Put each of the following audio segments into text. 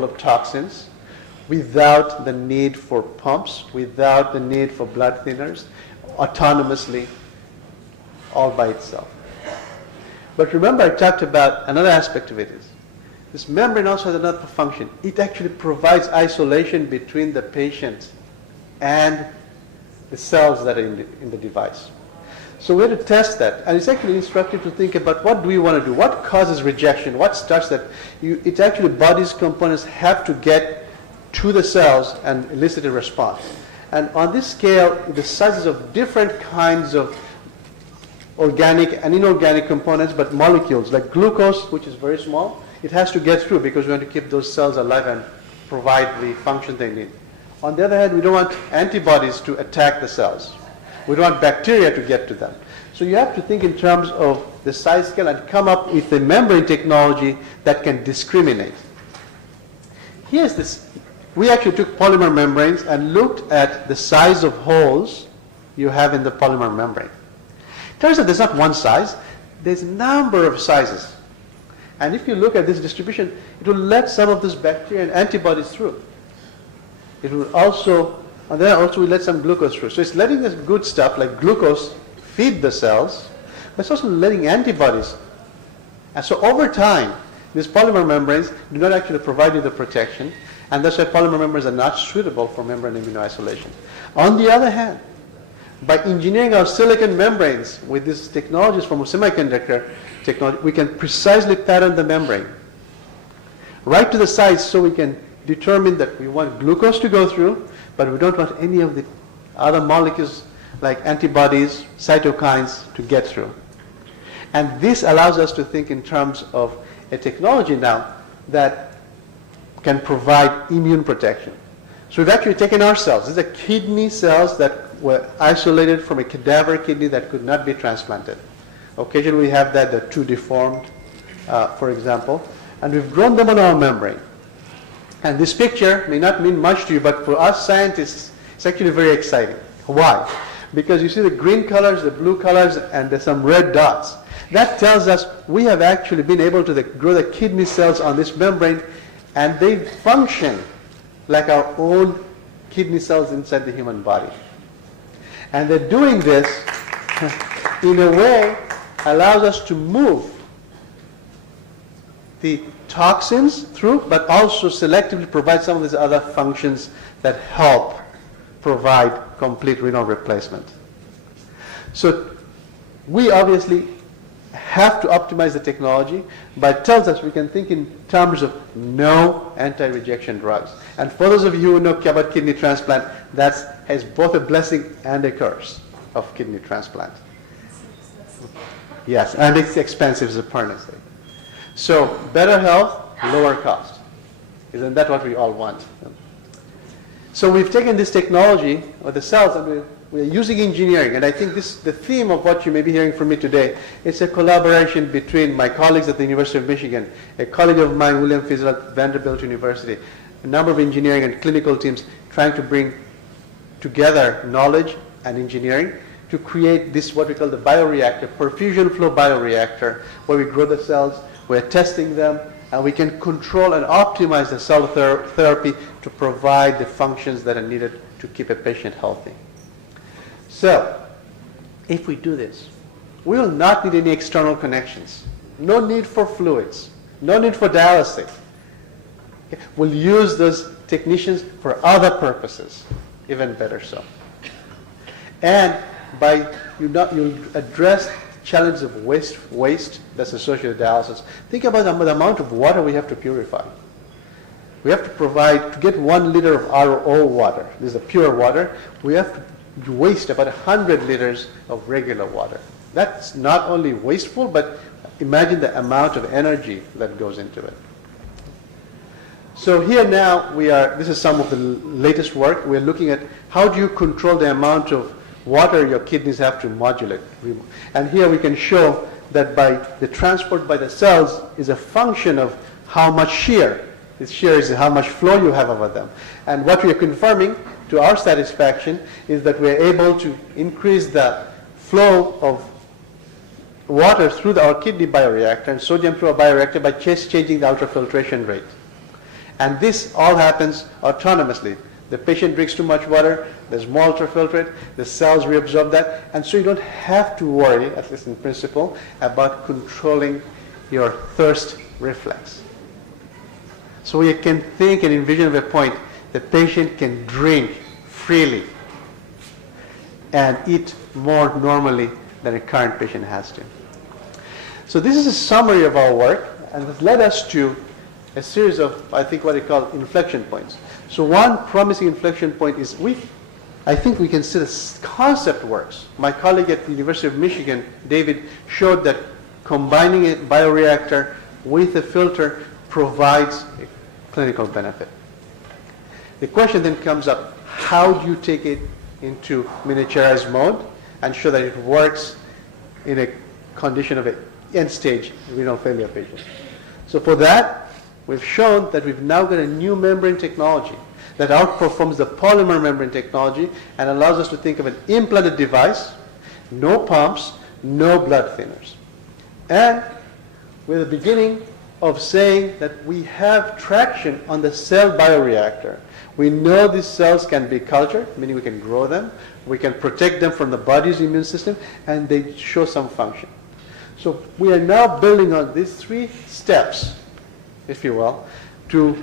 of toxins without the need for pumps, without the need for blood thinners, autonomously, all by itself. But remember, I talked about another aspect of it is this membrane also has another function. It actually provides isolation between the patient and the cells that are in the device. So we had to test that, and it's actually instructive to think about what do we want to do, what causes rejection, what starts that. It's actually body's components have to get to the cells and elicit a response. And on this scale, the sizes of different kinds of organic and inorganic components, but molecules like glucose, which is very small, it has to get through because we want to keep those cells alive and provide the function they need. On the other hand, we don't want antibodies to attack the cells. We don't want bacteria to get to them. So you have to think in terms of the size scale and come up with a membrane technology that can discriminate. Here's this. We actually took polymer membranes and looked at the size of holes you have in the polymer membrane. Turns out there's not one size. There's a number of sizes. And if you look at this distribution, it will let some of this bacteria and antibodies through. It will also, and then also we let some glucose through. So it's letting this good stuff like glucose feed the cells, but it's also letting antibodies. And so over time, these polymer membranes do not actually provide you the protection, and that's why polymer membranes are not suitable for membrane immunoisolation. On the other hand, by engineering our silicon membranes with these technologies from semiconductor technology, we can precisely pattern the membrane right to the size so we can determine that we want glucose to go through, but we don't want any of the other molecules like antibodies, cytokines to get through. And this allows us to think in terms of a technology now that can provide immune protection. So we've actually taken our cells. These are kidney cells that were isolated from a cadaver kidney that could not be transplanted. Occasionally we have that, they're too deformed, for example, and we've grown them on our membrane. And this picture may not mean much to you, but for us scientists, it's actually very exciting. Why? Because you see the green colors, the blue colors, and there's some red dots. That tells us we have actually been able to grow the kidney cells on this membrane, and they function like our own kidney cells inside the human body. And they're doing this in a way allows us to move the toxins through, but also selectively provide some of these other functions that help provide complete renal replacement. So we obviously have to optimize the technology, but it tells us we can think in terms of no anti-rejection drugs. And for those of you who know about kidney transplant, that has both a blessing and a curse of kidney transplant. Yes, and it's expensive as a partnership. So better health, lower cost. Isn't that what we all want? So we've taken this technology of the cells and we're using engineering. And I think this, the theme of what you may be hearing from me today, it's a collaboration between my colleagues at the University of Michigan, a colleague of mine, William Fizel at Vanderbilt University, a number of engineering and clinical teams trying to bring together knowledge and engineering to create this, what we call the bioreactor, perfusion flow bioreactor, where we grow the cells, we're testing them, and we can control and optimize the cell therapy to provide the functions that are needed to keep a patient healthy. So, if we do this, we will not need any external connections. No need for fluids. No need for dialysis. Okay? We'll use those technicians for other purposes, even better so. And by you'll address challenge of waste that's associated with dialysis. Think about the amount of water we have to purify. We have to provide, to get 1 liter of RO water, this is a pure water, we have to waste about 100 liters of regular water. That's not only wasteful, but imagine the amount of energy that goes into it. So here now this is some of the latest work. We're looking at how do you control the amount of water your kidneys have to modulate. And here we can show that by the transport by the cells is a function of how much shear. This shear is how much flow you have over them. And what we are confirming to our satisfaction is that we're able to increase the flow of water through our kidney bioreactor and sodium through our bioreactor by just changing the ultrafiltration rate. And this all happens autonomously. The patient drinks too much water, there's more ultrafiltrate, the cells reabsorb that, and so you don't have to worry, at least in principle, about controlling your thirst reflex. So you can think and envision of a point the patient can drink freely and eat more normally than a current patient has to. So this is a summary of our work, and this led us to a series of, I think, what I call inflection points. So one promising inflection point is I think we can see the concept works. My colleague at the University of Michigan, David, showed that combining a bioreactor with a filter provides a clinical benefit. The question then comes up, how do you take it into miniaturized mode and show that it works in a condition of an end-stage renal failure patient? So for that, we've shown that we've now got a new membrane technology that outperforms the polymer membrane technology and allows us to think of an implanted device, no pumps, no blood thinners. And we're the beginning of saying that we have traction on the cell bioreactor. We know these cells can be cultured, meaning we can grow them, we can protect them from the body's immune system, and they show some function. So we are now building on these 3 steps, if you will, to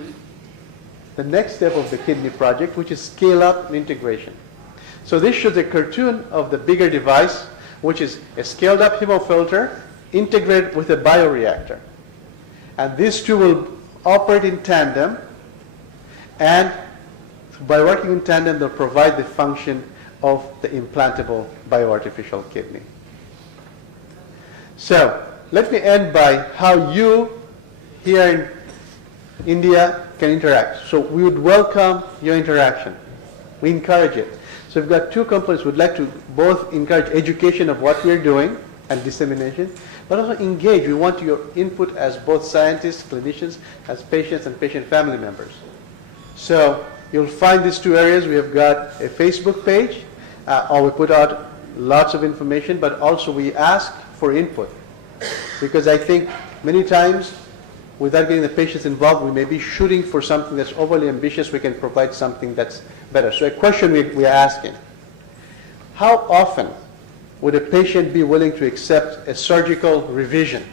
the next step of the kidney project, which is scale up and integration. So this shows a cartoon of the bigger device, which is a scaled up hemofilter integrated with a bioreactor. And these two will operate in tandem, and by working in tandem, they'll provide the function of the implantable bioartificial kidney. So let me end by how you here in India can interact. So we would welcome your interaction. We encourage it. So we've got 2 components. We'd like to both encourage education of what we're doing and dissemination, but also engage. We want your input as both scientists, clinicians, as patients and patient family members. So you'll find these 2 areas. We have got a Facebook page, or we put out lots of information, but also we ask for input. Because I think many times, without getting the patients involved, we may be shooting for something that's overly ambitious. We can provide something that's better. So a question we are asking, how often would a patient be willing to accept a surgical revision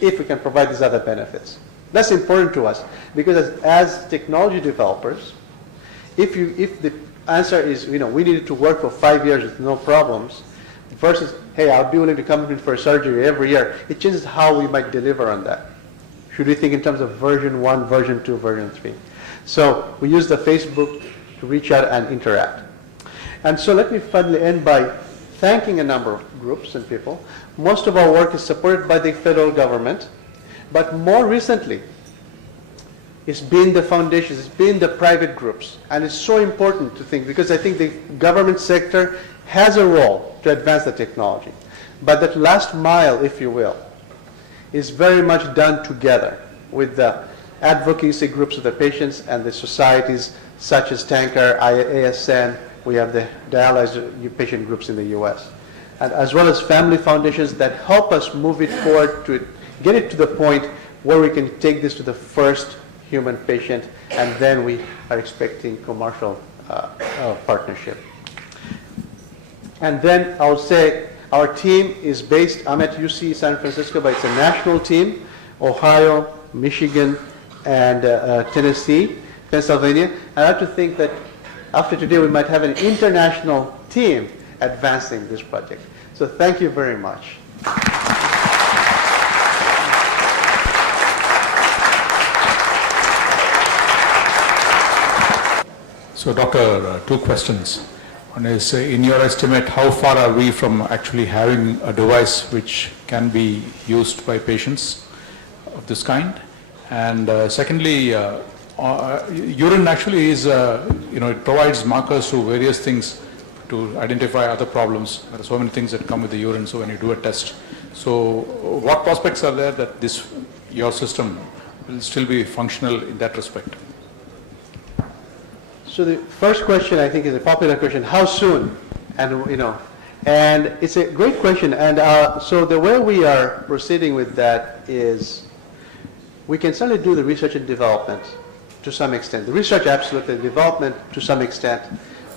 if we can provide these other benefits? That's important to us, because as technology developers, if the answer is, we need it to work for 5 years with no problems, versus, hey, I'll be willing to come in for a surgery every year, it changes how we might deliver on that. Should we think in terms of version 1, version 2, version 3? So we use the Facebook to reach out and interact. And so let me finally end by thanking a number of groups and people. Most of our work is supported by the federal government, but more recently, it's been the foundations, it's been the private groups. And it's so important to think, because I think the government sector has a role to advance the technology. But that last mile, if you will, is very much done together with the advocacy groups of the patients and the societies such as TANKER, ASN. We have the dialysis patient groups in the US. And as well as family foundations that help us move it forward to get it to the point where we can take this to the first human patient, and then we are expecting commercial partnership. And then I'll say our team is based, I'm at UC San Francisco, but it's a national team, Ohio, Michigan, and Tennessee, Pennsylvania. I like to think that after today we might have an international team advancing this project. So thank you very much. So Doctor, 2 questions. One is, in your estimate, how far are we from actually having a device which can be used by patients of this kind? And secondly, urine actually is, it provides markers to various things to identify other problems. There are so many things that come with the urine, so when you do a test. So what prospects are there that your system will still be functional in that respect? So the first question, I think, is a popular question: how soon? And and it's a great question. And so the way we are proceeding with that is, we can certainly do the research and development to some extent. The research, absolutely, the development to some extent.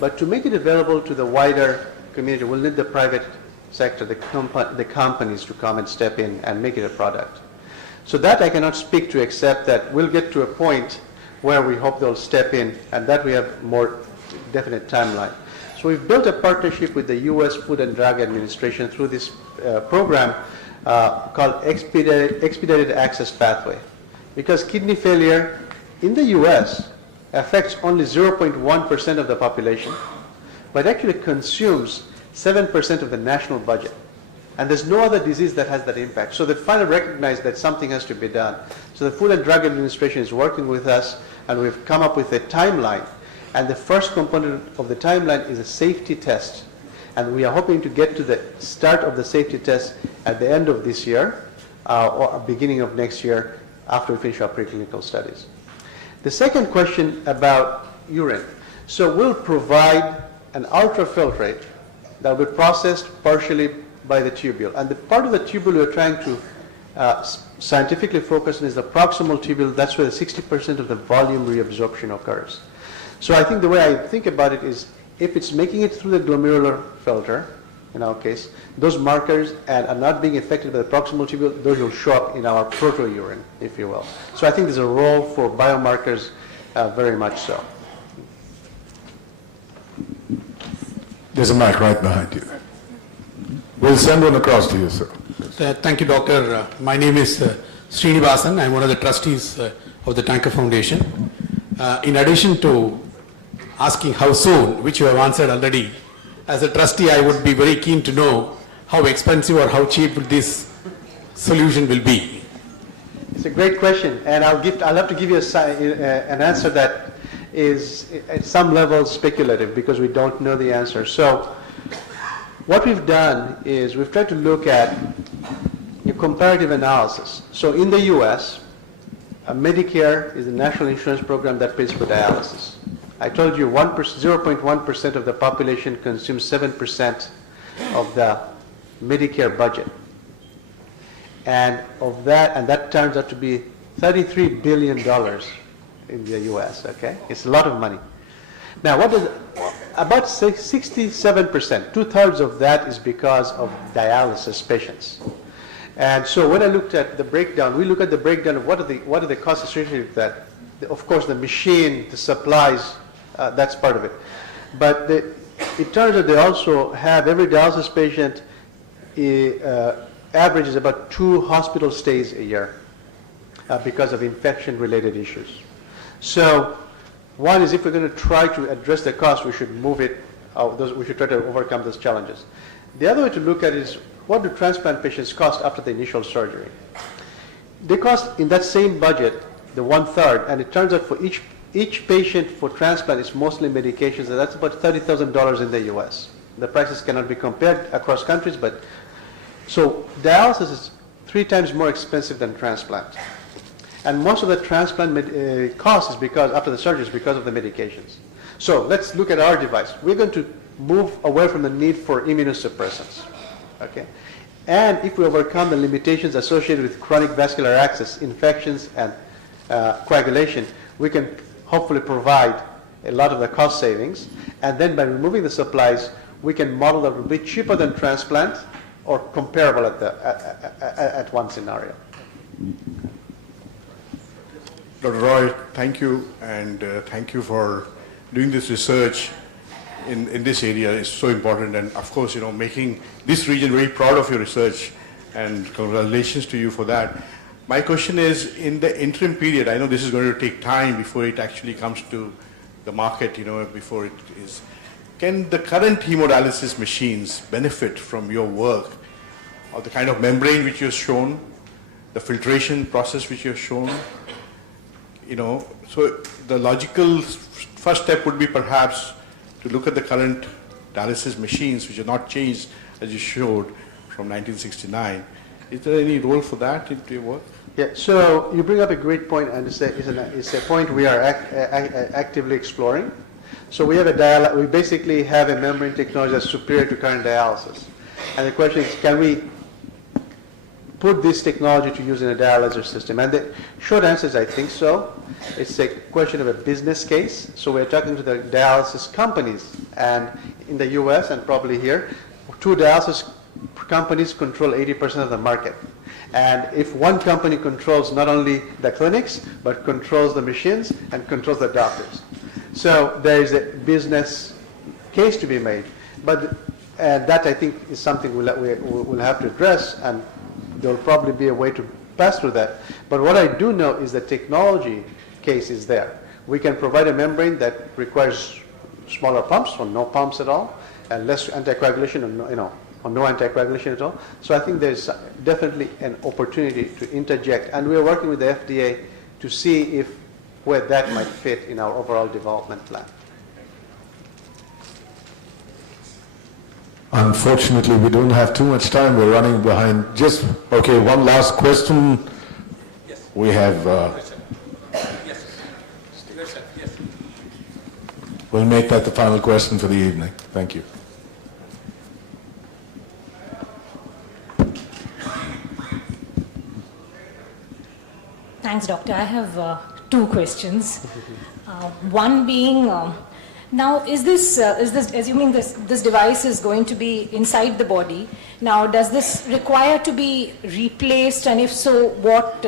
But to make it available to the wider community, we'll need the private sector, the companies to come and step in and make it a product. So that I cannot speak to, except that we'll get to a point where we hope they'll step in, and that we have more definite timeline. So we've built a partnership with the U.S. Food and Drug Administration through this program called Expedited Access Pathway. Because kidney failure in the U.S. affects only 0.1% of the population, but actually consumes 7% of the national budget. And there's no other disease that has that impact. So they finally recognized that something has to be done. So the Food and Drug Administration is working with us, and we've come up with a timeline. And the first component of the timeline is a safety test. And we are hoping to get to the start of the safety test at the end of this year or beginning of next year after we finish our preclinical studies. The second question about urine. So we'll provide an ultrafiltrate that will be processed partially by the tubule. And the part of the tubule we're trying to scientifically focus on is the proximal tubule. That's where the 60% of the volume reabsorption occurs. So I think the way I think about it is if it's making it through the glomerular filter, in our case, those markers are not being affected by the proximal tubule, those will show up in our proto-urine, if you will. So I think there's a role for biomarkers very much so. There's a mic right behind you. We'll send one across to you, sir. Thank you, Doctor. My name is Srinivasan. I'm one of the trustees of the TANKER Foundation. In addition to asking how soon, which you have answered already, as a trustee, I would be very keen to know how expensive or how cheap this solution will be. It's a great question, and I'll have to give you an answer that is at some level speculative because we don't know the answer. So what we've done is we've tried to look at a comparative analysis. So in the U.S., Medicare is a national insurance program that pays for dialysis. I told you 0.1% of the population consumes 7% of the Medicare budget. And of that, and that turns out to be $33 billion in the U.S., okay? It's a lot of money. Now, about 67%, two-thirds of that is because of dialysis patients. And so when I looked at the breakdown, we look at the breakdown of what are the costs associated with that. Of course, the machine, the supplies, that's part of it. But it turns out they also have, every dialysis patient averages about 2 hospital stays a year because of infection-related issues. So one is if we're going to try to address the cost, we should move it, we should try to overcome those challenges. The other way to look at it is what do transplant patients cost after the initial surgery? They cost in that same budget, the 1/3, and it turns out for each patient for transplant is mostly medications, and that's about $30,000 in the U.S. The prices cannot be compared across countries, but so dialysis is 3 times more expensive than transplant. And most of the transplant cost is because, after the surgery, is because of the medications. So let's look at our device. We're going to move away from the need for immunosuppressants. Okay? And if we overcome the limitations associated with chronic vascular access, infections, and coagulation, we can hopefully provide a lot of the cost savings. And then by removing the supplies, we can model that will be cheaper than transplant or comparable at one scenario. Dr. Roy, thank you, and thank you for doing this research in this area. Is so important, and of course, making this region very proud of your research, and congratulations to you for that. My question is, in the interim period, I know this is going to take time before it actually comes to the market, before it is. Can the current hemodialysis machines benefit from your work, or the kind of membrane which you have shown, the filtration process which you have shown? So the logical first step would be perhaps to look at the current dialysis machines, which are not changed, as you showed, from 1969. Is there any role for that into your work? Yeah, so you bring up a great point, and it's a point we are actively exploring. So we have we basically have a membrane technology that's superior to current dialysis. And the question is, can we put this technology to use in a dialyzer system? And the short answer is I think so. It's a question of a business case. So we're talking to the dialysis companies, and in the US and probably here, 2 dialysis companies control 80% of the market. And if one company controls not only the clinics, but controls the machines and controls the doctors. So there is a business case to be made. But that I think is something we'll have to address, and there will probably be a way to pass through that. But what I do know is the technology case is there. We can provide a membrane that requires smaller pumps or no pumps at all, and less anticoagulation or no anticoagulation at all. So I think there's definitely an opportunity to interject, and we are working with the FDA to see where that might fit in our overall development plan. Unfortunately, we don't have too much time. We're running behind. Okay, one last question. Yes. We have, Yes. Yes. we'll make that the final question for the evening. Thank you. Thanks, Doctor. I have 2 questions. One being, now is this assuming this device is going to be inside the body, now does this require to be replaced, and if so, what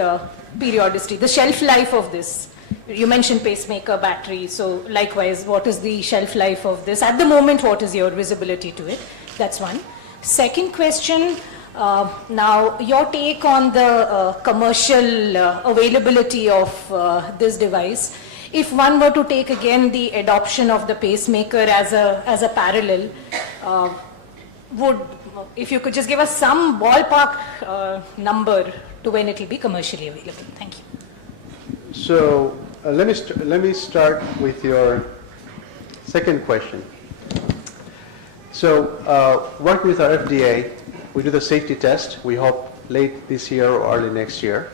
periodicity? The shelf life of this, you mentioned pacemaker, battery, so likewise, what is the shelf life of this? At the moment, what is your visibility to it? That's one. Second question, now your take on the commercial availability of this device. If one were to take again the adoption of the pacemaker as a parallel, if you could just give us some ballpark number to when it will be commercially available. Thank you. So let me start with your second question. So working with our FDA, we do the safety test. We hope late this year or early next year.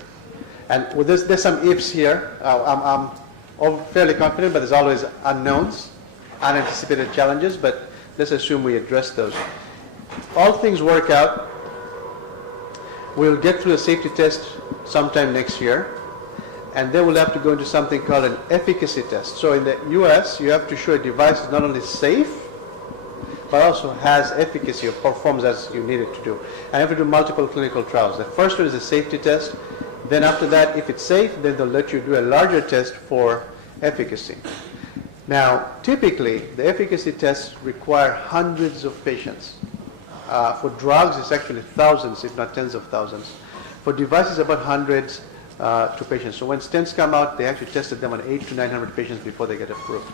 And with this, there's some ifs here. I'm fairly confident, but there's always unknowns, unanticipated challenges, but let's assume we address those. All things work out, we'll get through the safety test sometime next year, and then we'll have to go into something called an efficacy test. So in the US, you have to show a device is not only safe, but also has efficacy or performs as you need it to do. And you have to do multiple clinical trials. The first one is a safety test. Then after that, if it's safe, then they'll let you do a larger test for efficacy. Now, typically, the efficacy tests require hundreds of patients. For drugs, it's actually thousands, if not tens of thousands. For devices, about hundreds to patients. So when stents come out, they actually tested them on 800 to 900 patients before they get approved.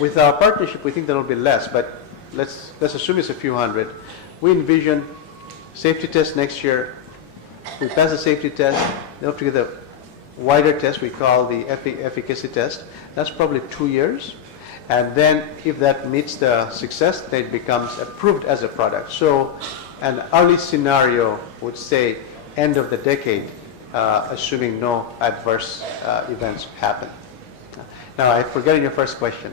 With our partnership, we think there will be less, but let's assume it's a few hundred. We envision safety test next year. We pass the safety test, then have to get a wider test we call the efficacy test. That's probably 2 years. And then if that meets the success, then it becomes approved as a product. So an early scenario would say end of the decade, assuming no adverse events happen. Now, I'm forgetting your first question.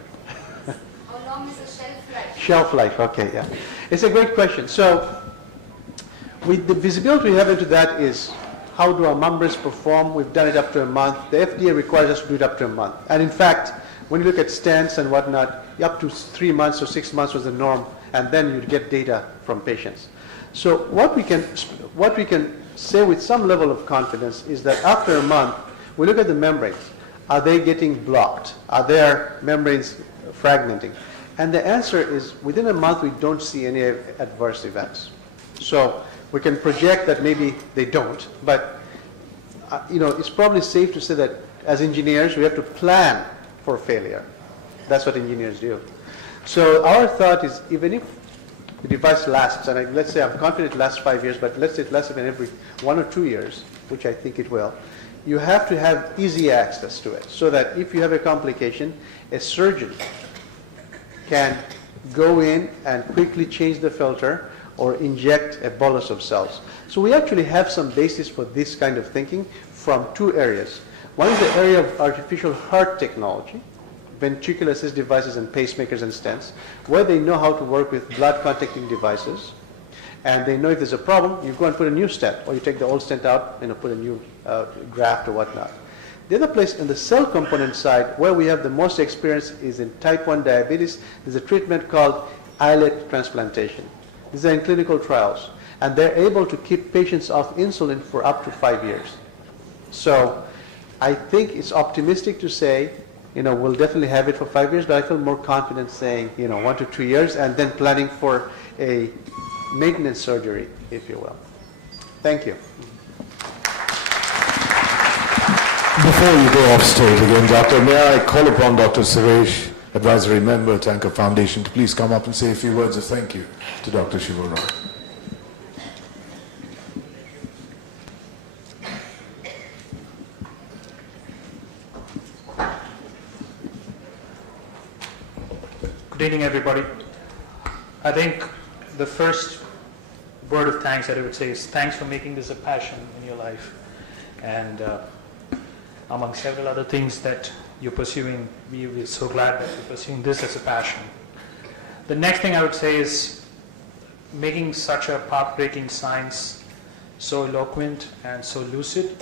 How long is the shelf life? Shelf life, okay, yeah. It's a great question. So the visibility we have into that is how do our membranes perform? We've done it up to a month. The FDA requires us to do it up to a month. And in fact, when you look at stents and whatnot, up to 3 months or 6 months was the norm, and then you'd get data from patients. So what we can say with some level of confidence is that after a month, we look at the membranes. Are they getting blocked? Are their membranes fragmenting? And the answer is within a month, we don't see any adverse events. So we can project that maybe they don't, but it's probably safe to say that as engineers, we have to plan for failure. That's what engineers do. So our thought is even if the device lasts, and let's say I'm confident it lasts 5 years, but let's say it lasts even every 1 or 2 years, which I think it will, you have to have easy access to it so that if you have a complication, a surgeon can go in and quickly change the filter or inject a bolus of cells. So we actually have some basis for this kind of thinking from 2 areas. One is the area of artificial heart technology, ventricular assist devices and pacemakers and stents, where they know how to work with blood contacting devices. and they know if there's a problem, you go and put a new stent, or you take the old stent out, put a new graft or whatnot. The other place in the cell component side where we have the most experience is in type 1 diabetes. There's a treatment called islet transplantation. These are in clinical trials, and they're able to keep patients off insulin for up to 5 years. So I think it's optimistic to say, we'll definitely have it for 5 years, but I feel more confident saying, 1 to 2 years, and then planning for a maintenance surgery, if you will. Thank you. Before you go off stage again, Doctor, may I call upon Dr. Suresh, Advisory Member, TANKER Foundation, to please come up and say a few words of thank you to Dr. Shuvo Roy. Good evening, everybody. I think the first word of thanks that I would say is thanks for making this a passion in your life. And among several other things that you're pursuing, we're so glad that you're pursuing this as a passion. The next thing I would say is making such a path-breaking science so eloquent and so lucid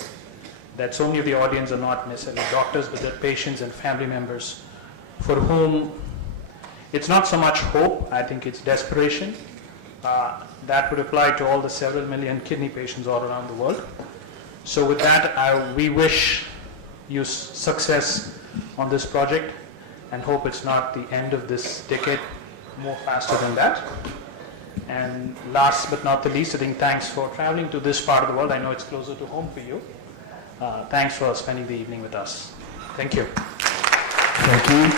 that so many of the audience are not necessarily doctors, but they're patients and family members for whom it's not so much hope, I think it's desperation. That would apply to all the several million kidney patients all around the world. So with that, we wish you success on this project and hope it's not the end of this decade, more faster than that. And last but not the least, I think thanks for traveling to this part of the world. I know it's closer to home for you. Thanks for spending the evening with us. Thank you. Thank you.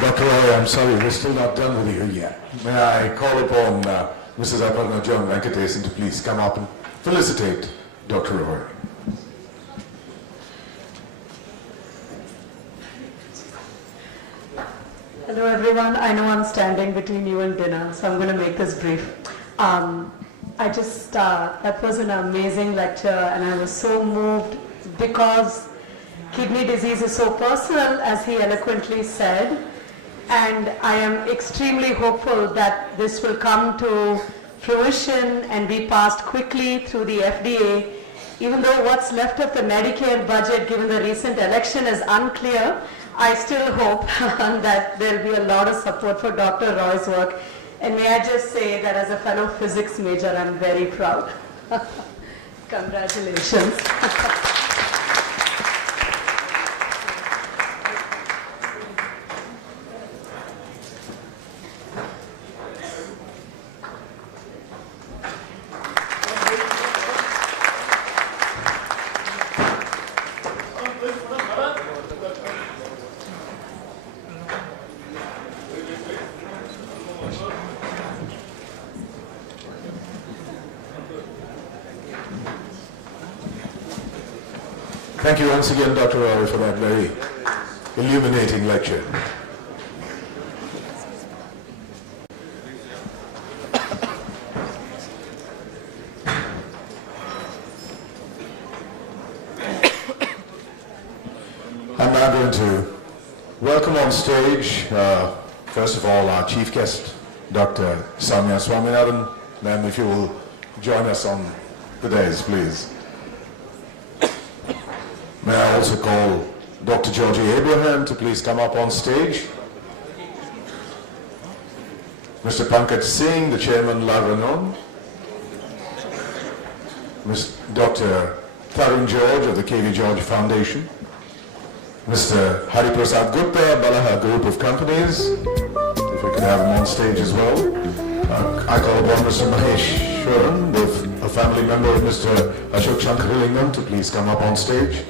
Dr. Roy, I'm sorry, we're still not done with you yet. May I call upon Mrs. Aparna John Venkatesan to please come up and felicitate Dr. Roy. Hello everyone, I know I'm standing between you and dinner, so I'm going to make this brief. That was an amazing lecture, and I was so moved because kidney disease is so personal, as he eloquently said, and I am extremely hopeful that this will come to fruition and be passed quickly through the FDA. Even though what's left of the Medicare budget, given the recent election, is unclear, I still hope that there will be a lot of support for Dr. Roy's work. And may I just say that as a fellow physics major, I'm very proud. Congratulations. Thank you once again, Dr. Roy, for that very illuminating lecture. I'm now going to welcome on stage, first of all, our chief guest, Dr. Samya Swaminathan. Ma'am, if you will join us on the dais, please. May I also call Dr. Georgie Abraham to please come up on stage. Mr. Pankaj Singh, the chairman, La Renon. Dr. Tarun George of the KV George Foundation. Mr. Hari Prasad Gupta, Balaha Group of Companies. If we could have him on stage as well. I call upon Mr. Mahesh Shuran, a family member of Mr. Ashok Shankaralingam, to please come up on stage.